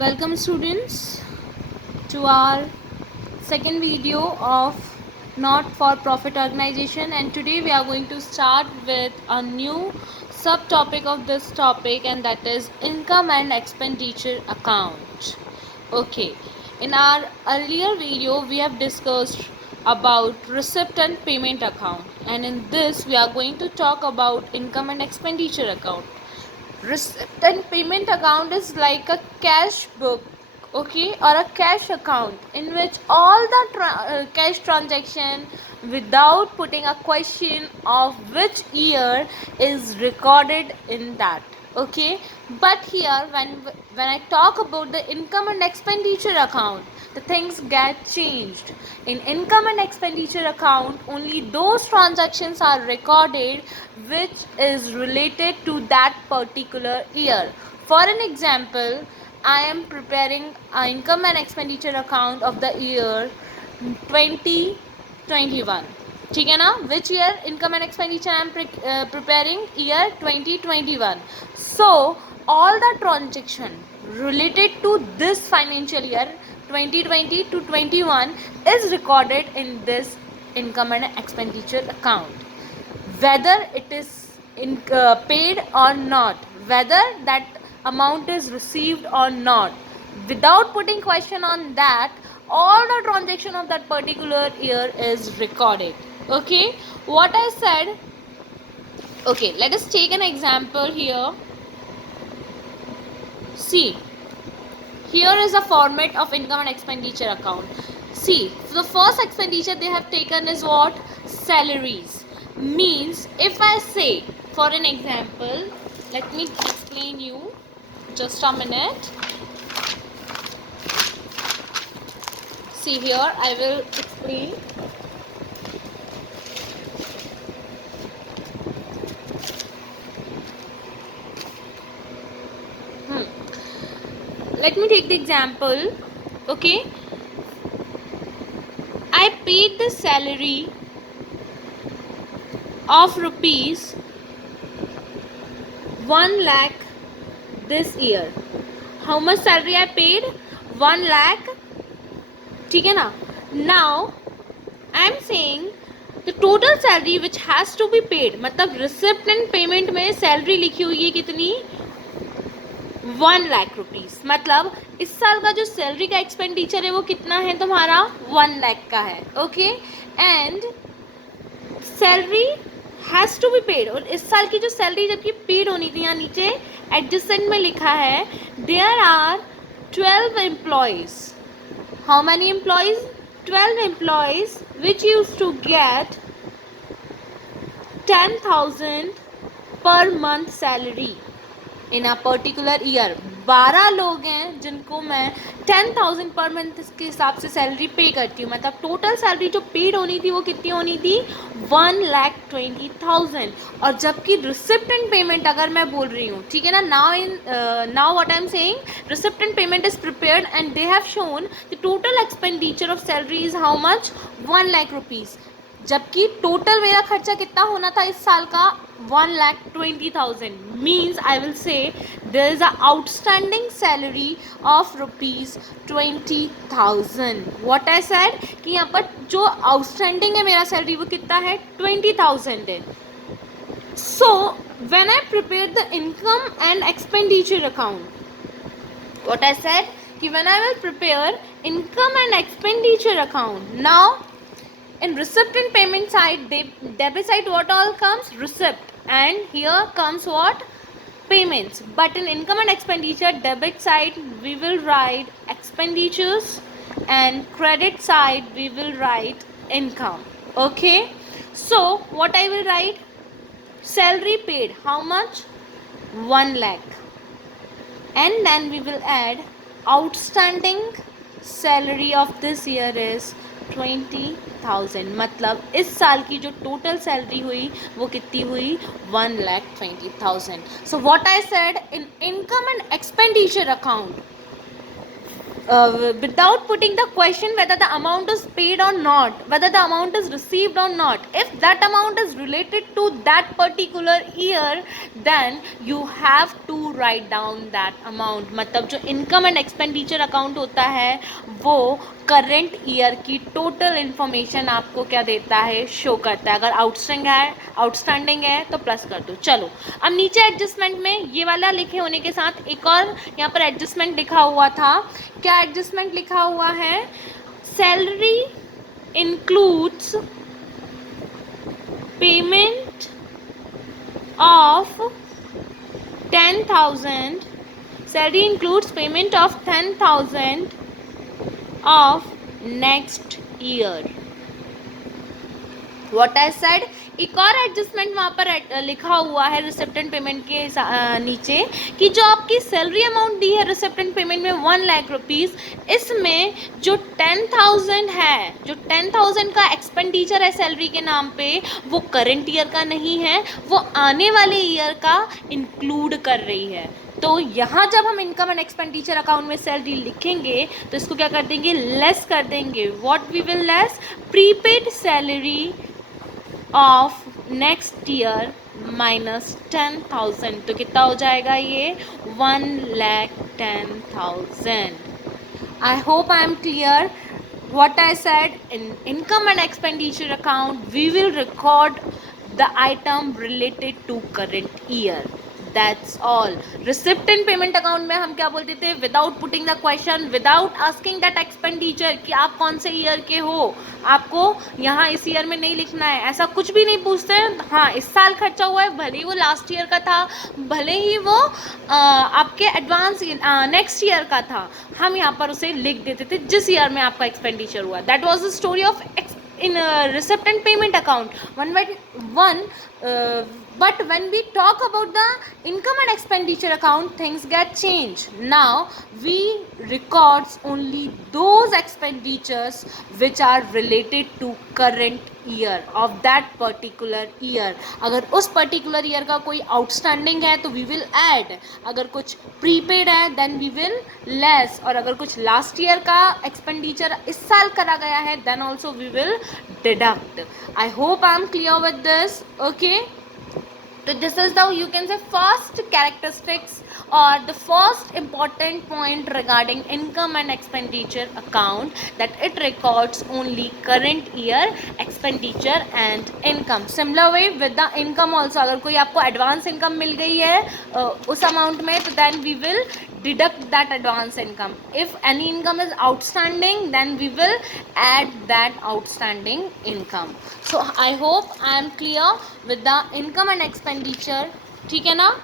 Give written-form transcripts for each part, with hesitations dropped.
Welcome students to our second video of not for profit organization, and today we are going to start with a new subtopic of this topic, and that is income and expenditure account. Okay, in our earlier video we have discussed about receipt and payment account, and in this we are going to talk about income and expenditure account. Receipt and payment account is like a cash book, okay, or a cash account in which all the cash transaction without putting a question of which year is recorded in that. Okay, but here when I talk about the income and expenditure account, the things get changed. In income and expenditure account, only those transactions are recorded which is related to that particular year. For an example, I am preparing an income and expenditure account of the year 2021. ठीक है ना? Which year income and expenditure I am preparing? Year 2021. So all the transaction related to this financial year 2020 to 21 is recorded in this income and expenditure account, whether it is paid or not, whether that amount is received or not. Without putting question on that, all the transaction of that particular year is recorded. Okay, what I said. Okay, let us take an example here. See, here is a format of income and expenditure account. See, the first expenditure they have taken is what? Salaries. Means if I say, for an example, let me explain you, just a minute. See here, I will explain. Let me take the example. Okay, I paid the salary of rupees 1 lakh this year. How much salary I paid? 1 lakh. ठीक है ना? Now I am saying the total salary which has to be paid, मतलब receipt and payment में सैलरी लिखी हुई है कितनी? 1 लाख रुपीस. मतलब इस साल का जो सैलरी का एक्सपेंडिचर है वो कितना है तुम्हारा? 1 लाख का है. Okay, and salary has to be paid. और इस साल की जो सैलरी जबकि पेड होनी थी, यहाँ नीचे एडजस्टेंट में लिखा है there are 12 employees. How many employees? 12 employees which use to get 10,000 per month salary in a particular year. 12 लोग हैं जिनको मैं 10,000 पर मंथ के हिसाब से सैलरी पे करती हूँ. मतलब टोटल सैलरी जो पेड होनी थी वो कितनी होनी थी? 1,20,000. और जबकि रिसिप्ट एंड पेमेंट अगर मैं बोल रही हूँ, ठीक है ना, now what I am saying, receipt and payment is prepared and they have shown the total expenditure of salary is how much? 1 lakh rupees. जबकि टोटल मेरा खर्चा कितना होना था इस साल का? 1,20,000. Means I will say there is a outstanding salary of rupees 20,000. What I said कि यहाँ पर जो आउटस्टैंडिंग है मेरा सैलरी वो कितना है? 20,000 है. So when I prepare the income and expenditure account, what I said कि when I will prepare income and expenditure account, now in receipt and payment side, debit side what all comes? Receipt, and here comes what? Payments. But in income and expenditure, debit side we will write expenditures and credit side we will write income. Okay, so what I will write? Salary paid, how much? 1 lakh. And then we will add outstanding salary of this year is 20,000. मतलब इस साल की जो total salary हुई वो कितनी हुई? 1,20,000. So what I said, in income and expenditure account without putting the question whether the amount is paid or not, whether the amount is received or not. If that amount is related to that particular year, then you have to write down that amount. मतलब जो income and expenditure account होता है वो current year की total information आपको क्या देता है, शो करता है. अगर आउटस्टैंडिंग है तो प्लस कर दो. चलो अब नीचे एडजस्टमेंट में ये वाला लिखे होने के साथ एक और यहाँ पर एडजस्टमेंट लिखा हुआ था. क्या एडजस्टमेंट लिखा हुआ है? Salary includes payment of 10,000. Salary includes payment of 10,000 of next year. What I said. एक और एडजस्टमेंट वहाँ पर लिखा हुआ है रिसिप्टेंट पेमेंट के नीचे कि जो आपकी सैलरी अमाउंट दी है रिसिप्टेंट पेमेंट में 1 लाख रुपीज़, इसमें जो 10,000 है, जो 10,000 का एक्सपेंडिचर है सैलरी के नाम पे, वो करंट ईयर का नहीं है, वो आने वाले ईयर का इंक्लूड कर रही है. तो यहाँ जब हम इनकम एंड एक्सपेंडिचर अकाउंट में सैलरी लिखेंगे तो इसको क्या कर देंगे, लेस कर देंगे. What we will less? Prepaid salary of next year minus 10,000. तो कितना हो जाएगा ये? 1,10,000. I hope I am clear. What I said, in income and expenditure account we will record the item related to current year. That's all. Receipt and payment account में हम क्या बोलते थे? Without putting the question, without asking that expenditure कि आप कौन से ईयर के हो, आपको यहाँ इस ईयर में नहीं लिखना है, ऐसा कुछ भी नहीं पूछते हैं. हाँ, इस साल खर्चा हुआ है, भले ही वो लास्ट ईयर का था, भले ही वो आपके एडवांस नेक्स्ट ईयर का था, हम यहाँ पर उसे लिख देते थे जिस ईयर में आपका एक्सपेंडिचर हुआ. That was the story of in receipt and payment account one by one. But when we talk about the income and expenditure account, things get changed. Now we records only those expenditures which are related to current year of that particular year. अगर उस particular year का कोई outstanding है तो we will add, अगर कुछ prepaid है then we will less, और अगर कुछ last year का expenditure इस साल करा गया है then also we will deduct. I hope I am clear with this. Okay, so this is the, you can say, first characteristics or the first important point regarding income and expenditure account, that it records only current year expenditure and income. Similar way with the income also, अगर कोई आपको advance income मिल गई है उस amount में, तो then we will deduct that advance income. If any income is outstanding then we will add that outstanding income. So I hope I am clear with the income and expenditure. ठीक है ना?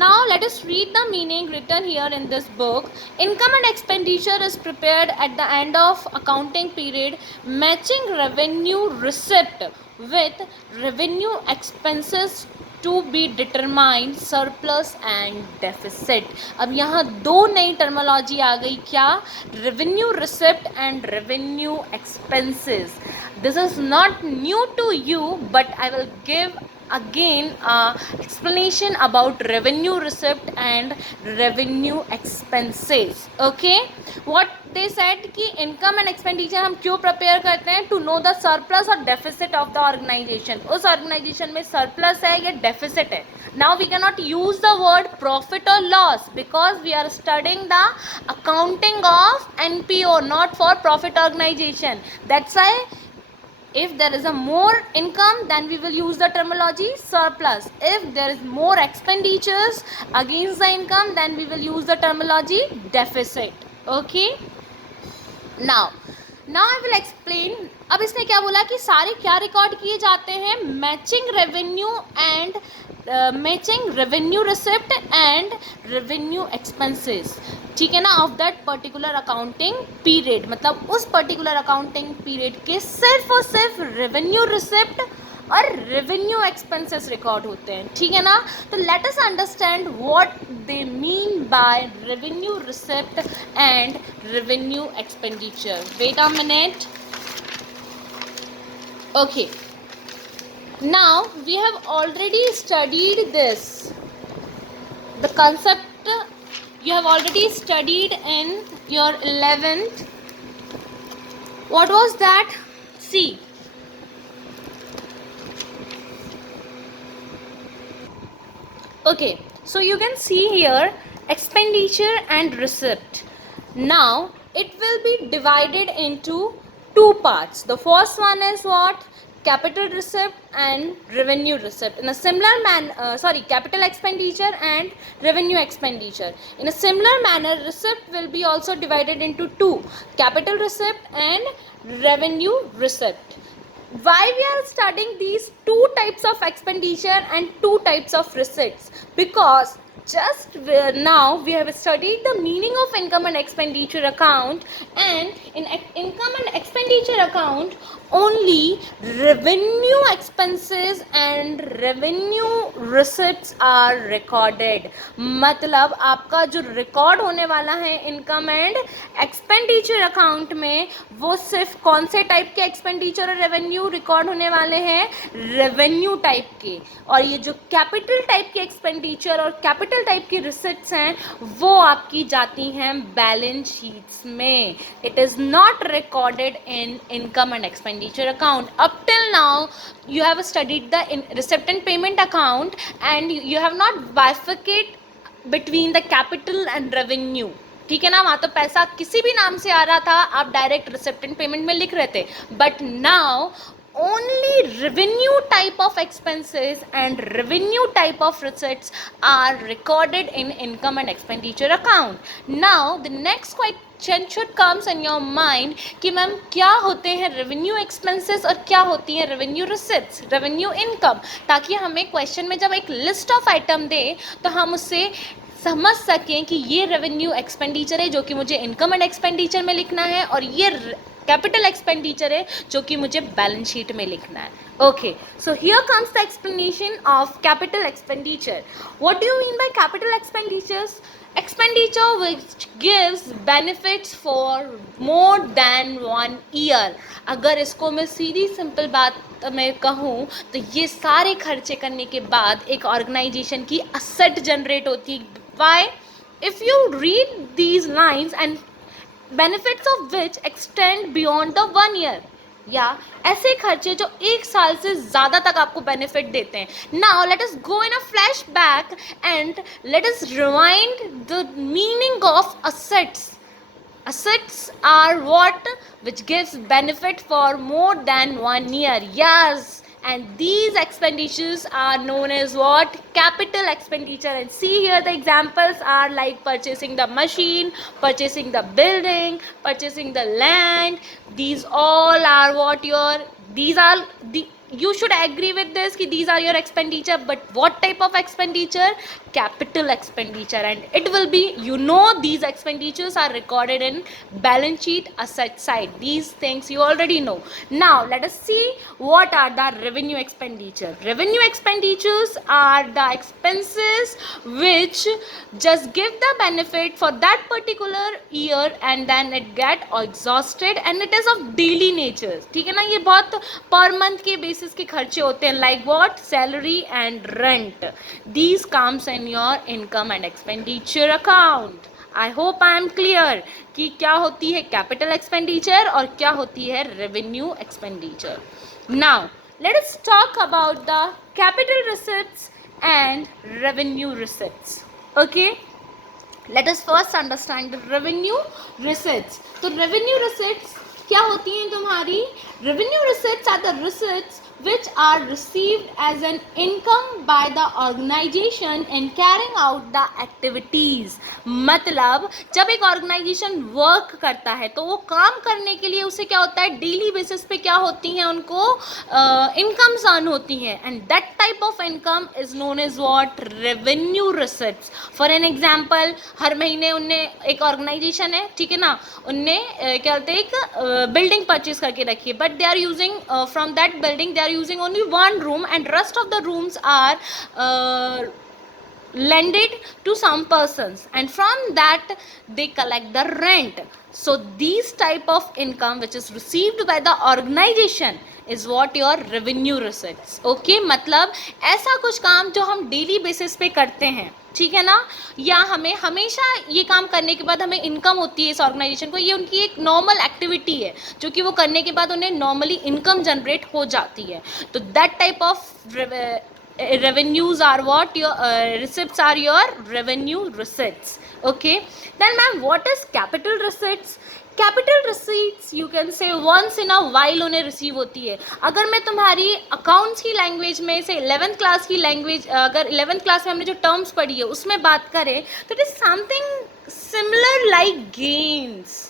Now let us read the meaning written here in this book. Income and expenditure is prepared at the end of accounting period, matching revenue receipt with revenue expenses to be determined, surplus and deficit. अब यहाँ दो नई टर्मोलॉजी आ गई. क्या? revenue receipt and revenue expenses. This is not new to you, but I will give again explanation about revenue receipt and revenue expenses. Okay, what they said कि income and expenditure हम क्यों prepare करते हैं? To know the surplus or deficit of the organization. उस organization में surplus है या deficit है. Now we cannot use the word profit or loss because we are studying the accounting of NPO, not for profit organization. That's why if there is a more income then we will use the terminology surplus. If there is more expenditures against the income then we will use the terminology deficit. Okay, now I will explain. अब इसने क्या बोला कि सारे क्या रिकॉर्ड किए जाते हैं? Matching revenue and matching revenue receipt and revenue expenses. ठीक है ना? Of that particular accounting period, मतलब उस पर्टिकुलर अकाउंटिंग पीरियड के सिर्फ और सिर्फ रेवेन्यू रिसिप्ट और रेवेन्यू एक्सपेंसेस रिकॉर्ड होते हैं. ठीक है ना? तो let us understand what they mean by revenue receipt and revenue expenditure. Wait a minute. Okay, now we have already studied this, the concept you have already studied in your 11th. What was that? See, okay, so you can see here expenditure and receipt. Now it will be divided into two parts. The first one is what? Capital receipt and revenue receipt. In a similar manner, capital expenditure and revenue expenditure. In a similar manner, receipt will be also divided into two: capital receipt and revenue receipt. Why we are studying these two types of expenditure and two types of receipts? Because just now we have studied the meaning of income and expenditure account, and in income and expenditure account only revenue expenses and revenue receipts are recorded. मतलब आपका जो रिकॉर्ड होने वाला है income and expenditure account में वो सिर्फ कौन से टाइप के एक्सपेंडिचर और रेवेन्यू रिकॉर्ड होने वाले हैं? रेवेन्यू टाइप के. और ये जो कैपिटल टाइप के एक्सपेंडिचर और कैपिटल टाइप की रिसिट्स हैं वो आपकी जाती हैं बैलेंस शीट्स में. It is not recorded in income and expenditure account. Up till now you have studied the receipt and payment account and you have not bifurcate between the capital and revenue. ठीक है ना, वहाँ तो पैसा किसी भी नाम से आ रहा था, आप डायरेक्ट रिसिप्ट एंड पेमेंट में लिख रहे थे. But now only revenue type of expenses and revenue type of receipts are recorded in income and expenditure account. Now the next question should comes in your mind कि मैम क्या होते हैं revenue expenses और क्या होती हैं रेवेन्यू रिसिप्ट्स, रेवेन्यू इनकम, ताकि हमें क्वेश्चन में जब एक लिस्ट ऑफ आइटम दे तो हम उससे समझ सकें कि ये रेवेन्यू एक्सपेंडिचर है जो कि मुझे इनकम एंड एक्सपेंडिचर में लिखना है और ये कैपिटल एक्सपेंडिचर है जो कि मुझे बैलेंस शीट में लिखना है. Okay, so here comes the explanation of capital expenditure. What do you mean by capital expenditures? Expenditure which gives benefits for more than 1 year. अगर इसको मैं सीधी सिंपल बात में कहूँ तो ये सारे खर्चे करने के बाद एक ऑर्गेनाइजेशन की असेट जनरेट होती है. Why? If you read these lines and benefits of which extend beyond the 1 year, या ऐसे खर्चे जो एक साल से ज़्यादा तक आपको बेनिफिट देते हैं. Now let us go in a flash back and let us rewind the meaning of assets. Assets are what which gives benefit for more than 1 year. Yes, and these expenditures are known as what? Capital expenditure. And see here the examples are like purchasing the machine, purchasing the building, purchasing the land. These all are what these are the, you should agree with this कि these are your expenditure. But what type of expenditure? Capital expenditure. And it will be, these expenditures are recorded in balance sheet asset side. These things you already know. Now let us see what are the revenue expenditure. Revenue expenditures are the expenses which just give the benefit for that particular year and then it get exhausted and it is of daily nature. ठीक है ना, ये बहुत per month के बेसिस के खर्चे होते हैं. like what? Salary and rent. These comes in your income and expenditure account. I hope I am clear कि क्या होती है कैपिटल एक्सपेंडिचर और क्या होती है revenue expenditure. Now let us talk about the capital receipts and revenue receipts. Okay, let us first understand the revenue receipts. तो revenue receipts क्या होती हैं तुम्हारी? Revenue receipts are the receipts which are received as an income by the organization in carrying out the activities. मतलब जब एक organisation work करता है तो वो काम करने के लिए उसे क्या होता है, डेली बेसिस पे क्या होती हैं, उनको इनकम्स अर्न होती हैं. And that type of income is known as what? Revenue receipts. For an example, हर महीने उनने, एक ऑर्गेनाइजेशन है, ठीक है ना, उनने क्या बोलते हैं, एक बिल्डिंग परचेज करके रखी है, but they are using from that building they are using only one room and rest of the rooms are lended to some persons and from that they collect the rent. So these type of income which is received by the organization is what your revenue receipts. Okay, मतलब ऐसा कुछ काम जो हम daily basis पे करते हैं, ठीक है ना। या हमें हमेशा ये काम करने के बाद हमें इनकम होती है इस ऑर्गेनाइजेशन को, ये उनकी एक नॉर्मल एक्टिविटी है जो कि वो करने के बाद उन्हें नॉर्मली इनकम जनरेट हो जाती है। तो that type of revenues are what your receipts are your revenue receipts. Okay, then ma'am, what is capital receipts? Capital receipts you can say once in a while उन्हें receive होती है। अगर मैं तुम्हारी अकाउंट्स की लैंग्वेज में से 11th क्लास की लैंग्वेज, अगर 11th क्लास में हमने जो टर्म्स पढ़ी है उसमें बात करें तो it is something similar like gains,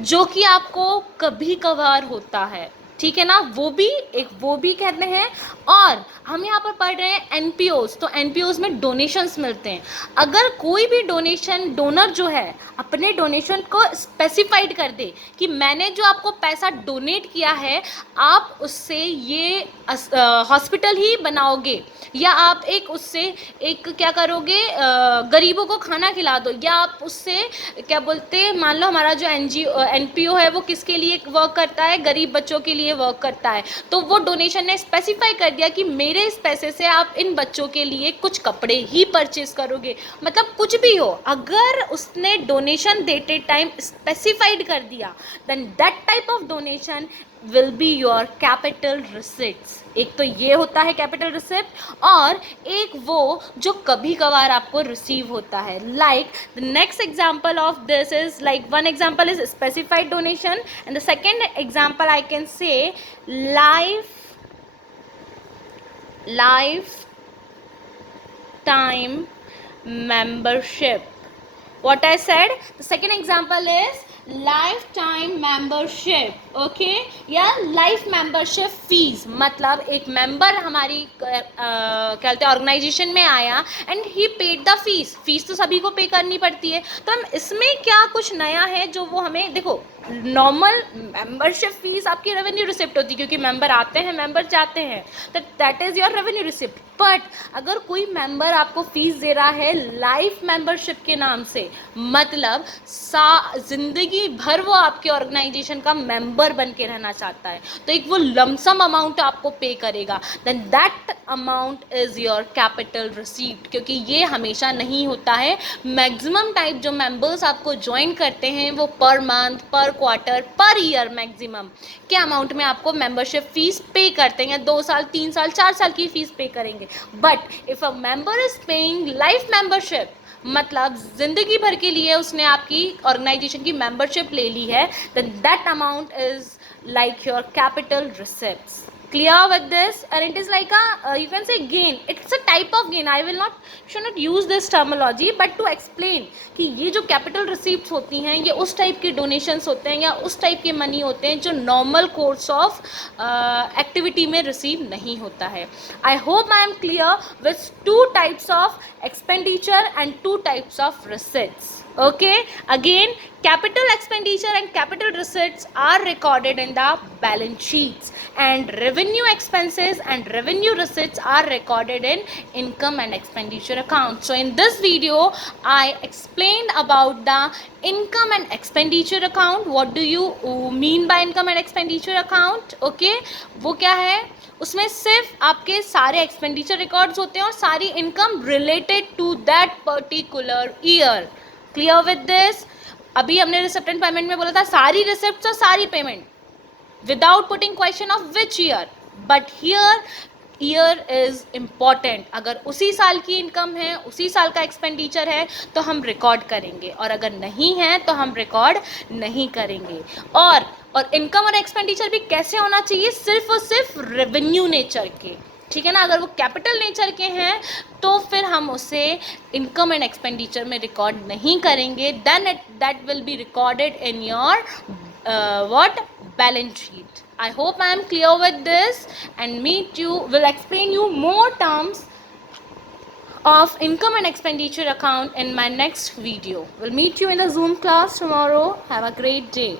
जो कि आपको कभी कभार होता है, ठीक है ना। वो भी कहते हैं। और हम यहाँ पर पढ़ रहे हैं एनपीओज, तो एनपीओज में डोनेशंस मिलते हैं। अगर कोई भी डोनर जो है अपने डोनेशन को स्पेसिफाइड कर दे कि मैंने जो आपको पैसा डोनेट किया है आप उससे ये हॉस्पिटल ही बनाओगे, या आप उससे एक क्या करोगे, गरीबों को खाना खिला दो, या आप उससे क्या बोलते हैं, मान लो हमारा जो एनपीओ है वो किसके लिए वर्क करता है, गरीब बच्चों के लिए वर्क करता है। तो वो डोनेशन ने स्पेसिफाई कर दिया कि मेरे इस पैसे से आप इन बच्चों के लिए कुछ कपड़े ही परचेज करोगे, मतलब कुछ भी हो, अगर उसने डोनेशन देते टाइम स्पेसिफाइड कर दिया then that type of donation will be your capital receipts. एक तो ये होता है कैपिटल रिसिप्ट, और एक वो जो कभी कभार आपको रिसीव होता है। Like the next example of this is, like one example is specified donation and the second example I can say life time membership. What I said, the second example is lifetime membership. Okay, या life membership fees, मतलब एक मेंबर हमारी क्या कहते हैं ऑर्गेनाइजेशन में आया and he paid the fees तो सभी को पे करनी पड़ती है। तो हम इसमें क्या कुछ नया है जो वो हमें, देखो नॉर्मल मेंबरशिप फीस आपकी रेवेन्यू रिसिप्ट होती है क्योंकि मेंबर आते हैं मेंबर जाते हैं, तो that is your revenue receipt. But अगर कोई मेंबर आपको फीस दे रहा है लाइफ मेंबरशिप के नाम से, मतलब जिंदगी भर वो आपके ऑर्गेनाइजेशन का मेंबर बन के रहना चाहता है, तो एक वो लमसम अमाउंट आपको पे करेगा, then that amount is your capital receipt. क्योंकि ये हमेशा नहीं होता है, मैक्सिमम टाइप जो मेंबर्स आपको ज्वाइन करते हैं वो पर मंथ, पर क्वार्टर, पर ईयर मैक्सिमम के अमाउंट में आपको मेंबरशिप फीस पे करते हैं, 2 साल 3 साल 4 साल की फीस पे करेंगे। But if a member is paying life membership, मतलब जिंदगी भर के लिए उसने आपकी ऑर्गेनाइजेशन की मेंबरशिप ले ली है, then that amount is like your capital receipts. Clear with this? And it is like a you can say gain, it's a type of gain. I should not use this terminology, but to explain कि ये जो capital receipts होती हैं ये उस टाइप के donations होते हैं या उस टाइप के मनी होते हैं जो normal course of activity में receive नहीं होता है। I hope I am clear with 2 types of expenditure and 2 types of receipts. Okay, again capital expenditure and capital receipts are recorded in the balance sheets, and revenue expenses and revenue receipts are recorded in income and expenditure account. So in this video I explained about the income and expenditure account. What do you mean by income and expenditure account? Okay, वो क्या है, उसमें सिर्फ आपके सारे expenditure records होते हैं और सारी income related to that particular year. Clear with this? अभी हमने रिसिप्ट एंड पेमेंट में बोला था सारी रिसिप्ट और सारी payment without putting question of which year, but here year is important. अगर उसी साल की इनकम है, उसी साल का एक्सपेंडिचर है तो हम रिकॉर्ड करेंगे, और अगर नहीं है तो हम रिकॉर्ड नहीं करेंगे। और इनकम और एक्सपेंडिचर भी कैसे होना चाहिए, सिर्फ और सिर्फ रेवेन्यू नेचर के, ठीक है ना। अगर वो कैपिटल नेचर के हैं तो फिर हम उसे इनकम एंड एक्सपेंडिचर में रिकॉर्ड नहीं करेंगे, then that will be recorded in your what balance sheet. I hope I am clear with this, and will explain you more terms of income and expenditure account in my next video. We'll meet you in the Zoom class tomorrow. Have a great day.